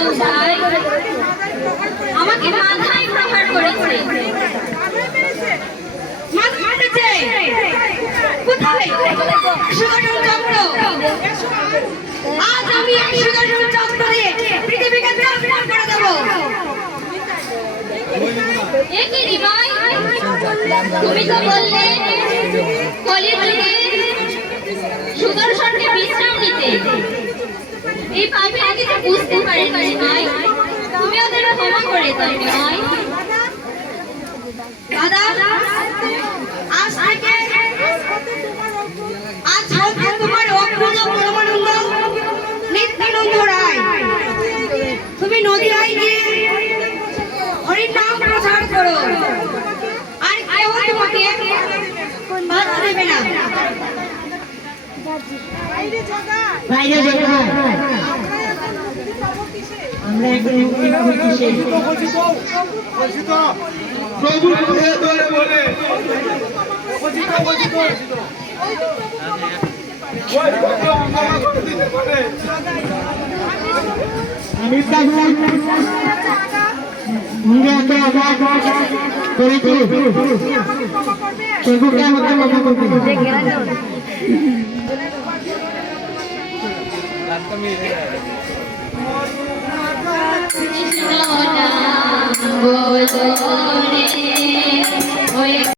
পৌঁছায় আমাকে মাথায় প্রহার করেছে। কোথায় সুদর্শন চক্র? আজ আমি এই সুদর্শন চক্র দিয়ে পৃথিবীকে ধ্বংস করে দেব। একই হৃদয়, তুমি তো বললে কলিযুগে সুদর্শনকে বিশ্রাম নিতে। এই পাপীরা কিছু বুঝতে পারেনি ভাই, তুমি ওদের ক্ষমা করে দাও ভাই। দাদা আজ থেকে তোমার অগ্রজ পরমানন্দ নিত্যানন্দ রায়, তুমি নদীয়ায় গিয়ে হরির নাম প্রচার করো, আর কেউ তোমাকে বাধা দেবে না। আমরা এখন মুক্তি পাবো কিসে? প্রভু বলে বলে কৃষ্ণ নাম বলো রে।